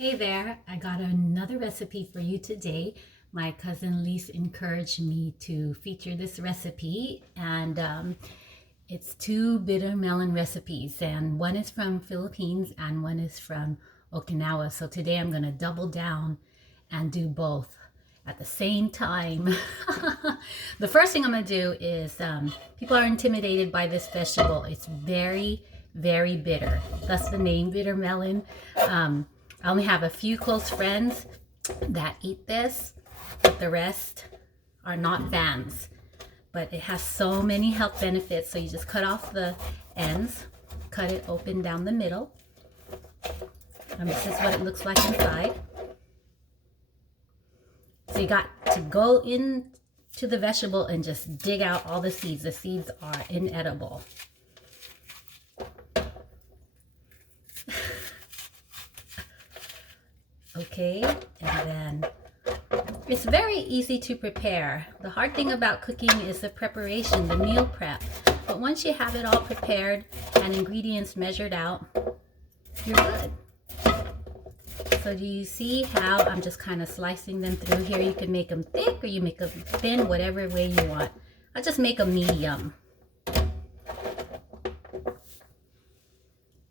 Hey there, I got another recipe for you today. My cousin Lise encouraged me to feature this recipe, and it's two bitter melon recipes, and one is from Philippines and one is from Okinawa. So today I'm going to double down and do both at the same time. The first thing I'm going to do is, people are intimidated by this vegetable. It's very, very bitter. That's the name, bitter melon. I only have a few close friends that eat this, but the rest are not fans. But it has so many health benefits. So you just cut off the ends, cut it open down the middle. And this is what it looks like inside. So you got to go into the vegetable and just dig out all the seeds. The seeds are inedible. Okay, and then it's very easy to prepare. The hard thing about cooking is the preparation, the meal prep. But once you have it all prepared and ingredients measured out, you're good. So do you see how I'm just kind of slicing them through here? You can make them thick or you make them thin, whatever way you want. I just make them medium.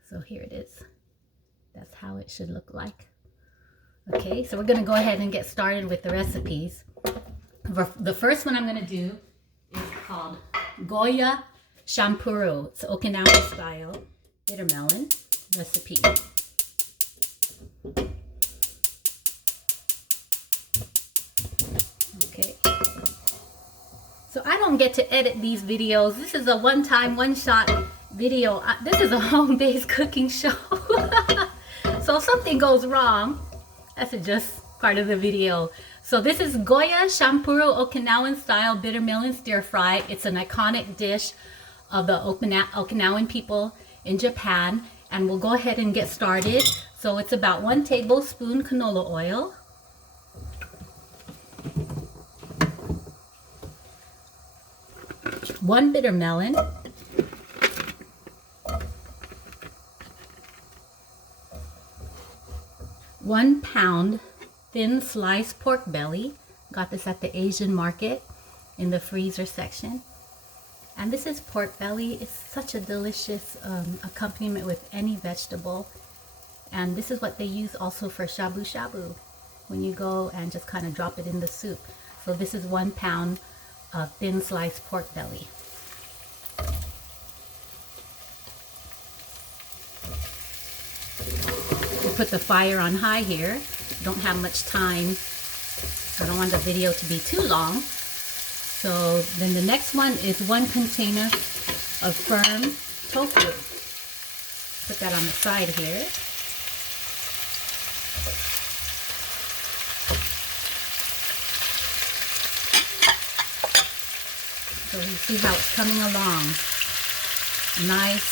So here it is. That's how it should look like. Okay, so we're going to go ahead and get started with the recipes. The first one I'm going to do is called Goya Chanpuru. It's Okinawa style bitter melon recipe. Okay. So I don't get to edit these videos. This is a one-time, one-shot video. This is a home-based cooking show. So if something goes wrong, that's just part of the video. So this is Goya Chanpuru Okinawan style bitter melon stir fry. It's an iconic dish of the Okinawan people in Japan. And we'll go ahead and get started. So it's about 1 tablespoon canola oil. One bitter melon. 1 pound thin sliced pork belly. Got this at the Asian market in the freezer section. And this is pork belly. It's such a delicious accompaniment with any vegetable. And this is what they use also for shabu shabu, when you go and just kind of drop it in the soup. So this is 1 pound of thin sliced pork belly. Put the fire on high here. Don't have much time. I don't want the video to be too long. So then the next one is 1 container of firm tofu. Put that on the side here. So you see how it's coming along. Nice,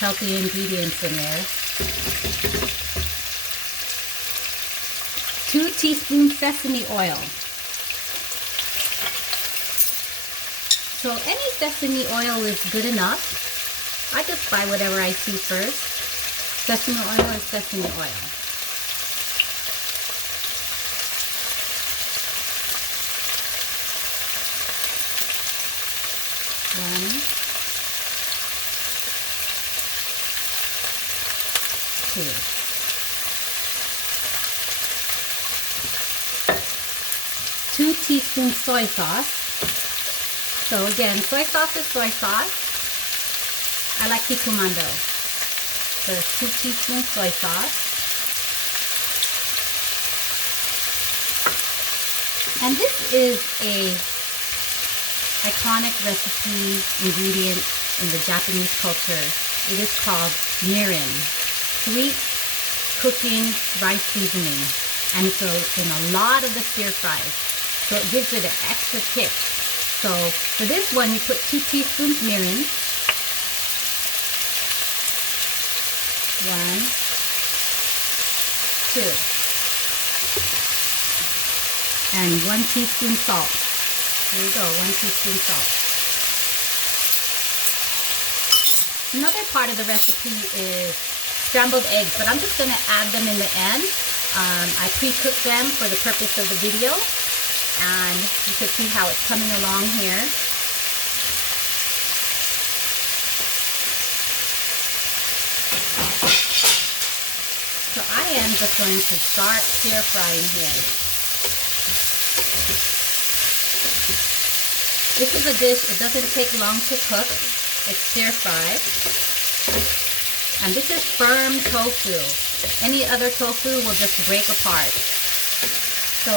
healthy ingredients in there. 2 teaspoons sesame oil. So any sesame oil is good enough. I just buy whatever I see first. Sesame oil is sesame oil. One, 2. 2 teaspoons soy sauce. So again, soy sauce is soy sauce. I like kikumando. So 2 teaspoons soy sauce. And this is a iconic recipe ingredient in the Japanese culture. It is called mirin, sweet cooking rice seasoning. And it's in a lot of the stir fries. So it gives it an extra kick. So for this one, you put 2 teaspoons mirin. 1, two. And 1 teaspoon salt. There you go, 1 teaspoon salt. Another part of the recipe is scrambled eggs, but I'm just going to add them in the end. I pre-cooked them for the purpose of the video, and you can see how it's coming along here. So I am just going to start stir frying here. This is a dish, it doesn't take long to cook. It's stir fry. And this is firm tofu. Any other tofu will just break apart. So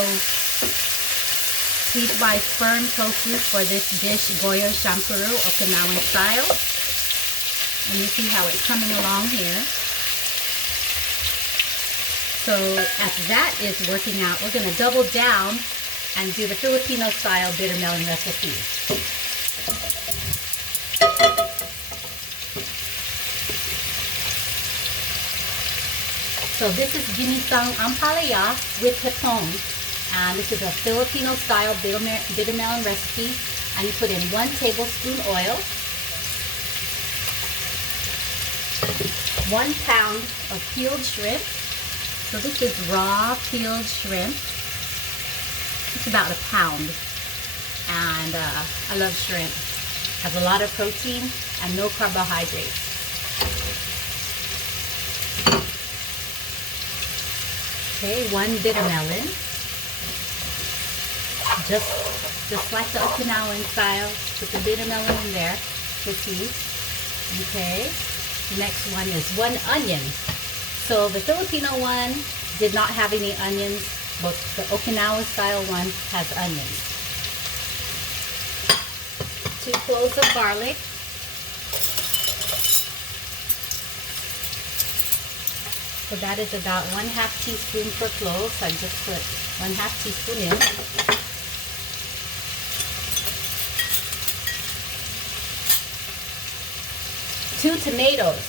please buy firm tofu for this dish, Goya Chanpuru, Okinawan style. And you see how it's coming along here. So as that is working out, we're going to double down and do the Filipino style bittermelon recipe. So this is Ginisang Ampalaya with hipon, and this is a Filipino style bittermelon recipe. And you put in 1 tablespoon oil, 1 pound of peeled shrimp. So this is raw peeled shrimp. It's about 1 pound, and I love shrimp. Has a lot of protein and no carbohydrates. Okay, 1 bitter melon, just like the Okinawan style. Put the bitter melon in there, cookies. Okay, next one is 1 onion. So the Filipino one did not have any onions, but the Okinawa style one has onions. 2 cloves of garlic. So that is about 1/2 teaspoon per clove. So I just put 1/2 teaspoon in. Two tomatoes.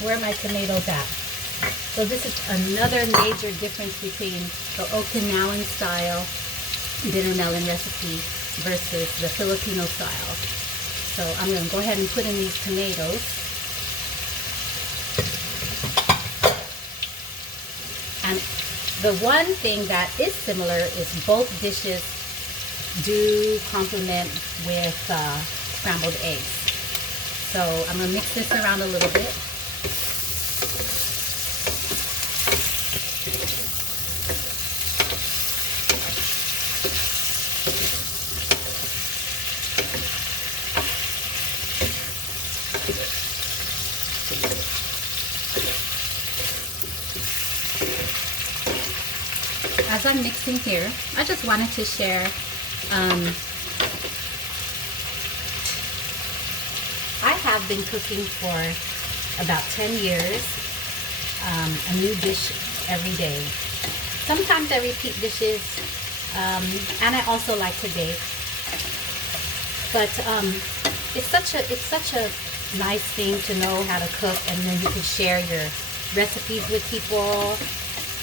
Where are my tomatoes at? So this is another major difference between the Okinawan style bittermelon recipe versus the Filipino style. So I'm going to go ahead and put in these tomatoes. And the one thing that is similar is both dishes do complement with scrambled eggs. So I'm going to mix this around a little bit. As I'm mixing here, I just wanted to share I have been cooking for about 10 years, a new dish every day. Sometimes I repeat dishes, and I also like to bake. But it's such a nice thing to know how to cook, and then you can share your recipes with people,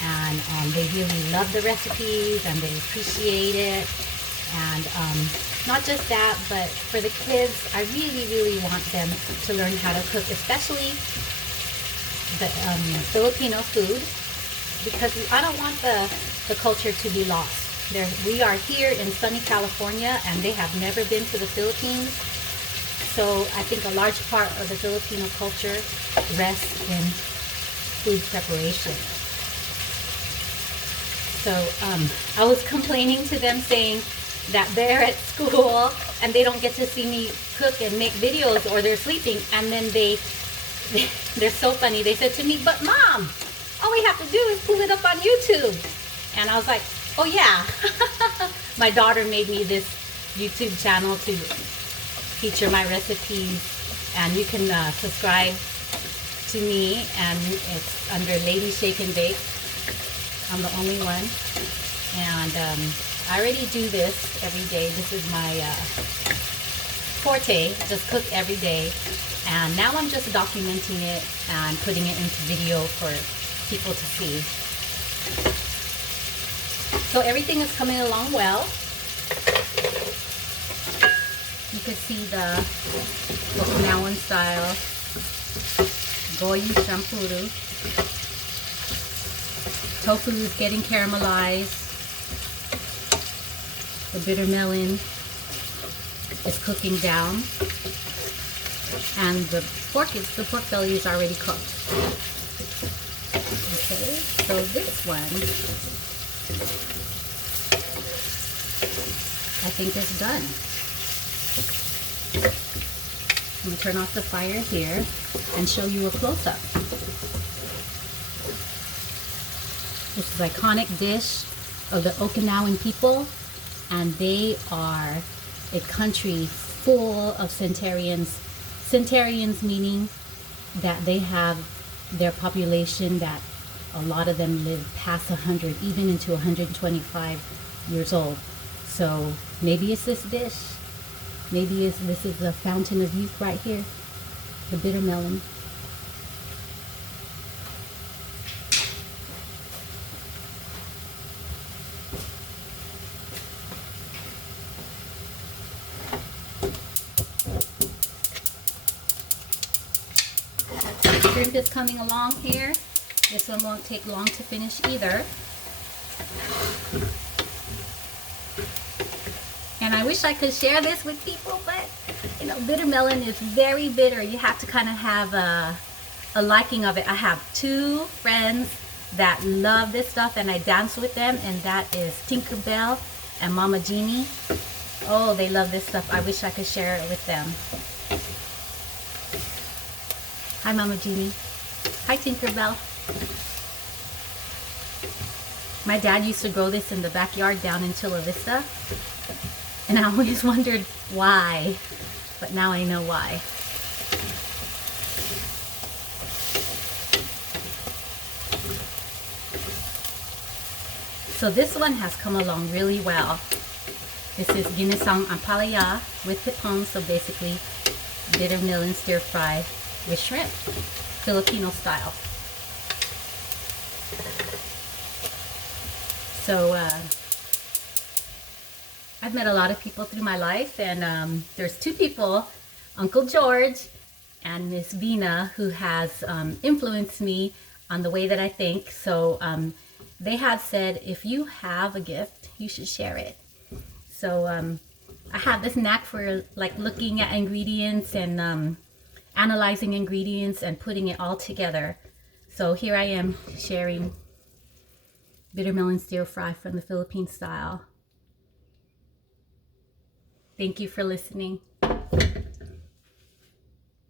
and they really love the recipes and they appreciate it. And not just that, but for the kids, I really want them to learn how to cook, especially the Filipino food, because I don't want the culture to be lost. We are here in sunny California, and they have never been to the Philippines. So I think a large part of the Filipino culture rests in food preparation. So I was complaining to them, saying that they're at school and they don't get to see me cook and make videos, or they're sleeping, and then they're so funny. They said to me, "But Mom, all we have to do is pull it up on YouTube." And I was like, "Oh yeah." My daughter made me this YouTube channel to feature my recipes, and you can subscribe to me, and it's under Lady Shake and Bake. I'm the only one, and I already do this every day. This is my forte, just cook every day, and now I'm just documenting it and putting it into video for people to see. So everything is coming along well. You can see the Okinawan style Goya Chanpuru. Tofu is getting caramelized. The bitter melon is cooking down. And the pork belly is already cooked. Okay, so this one I think is done. I'm gonna turn off the fire here and show you a close-up. This is an iconic dish of the Okinawan people, and they are a country full of centenarians. Centenarians meaning that they have their population that a lot of them live past 100, even into 125 years old. So maybe it's this dish. Maybe this is the fountain of youth right here, the bitter melon. Shrimp is coming along here. This one won't take long to finish either. And I wish I could share this with people, but you know, bitter melon is very bitter. You have to kind of have a liking of it. I have two friends that love this stuff and I dance with them, and that is Tinkerbell and Mama Jeannie. Oh, they love this stuff. I wish I could share it with them. Hi, Mama Jeannie. Hi, Tinkerbell. My dad used to grow this in the backyard down in Chula Vista. And I always wondered why, but now I know why. So this one has come along really well. This is Ginisang Ampalaya with pipon, so basically bitter melon stir fry with shrimp, Filipino style. So I've met a lot of people through my life, and there's two people, Uncle George and Miss Vina, who has influenced me on the way that I think. So they have said, if you have a gift, you should share it. So I have this knack for like looking at ingredients and analyzing ingredients and putting it all together. So here I am sharing bitter melon stir fry from the Philippine style. Thank you for listening.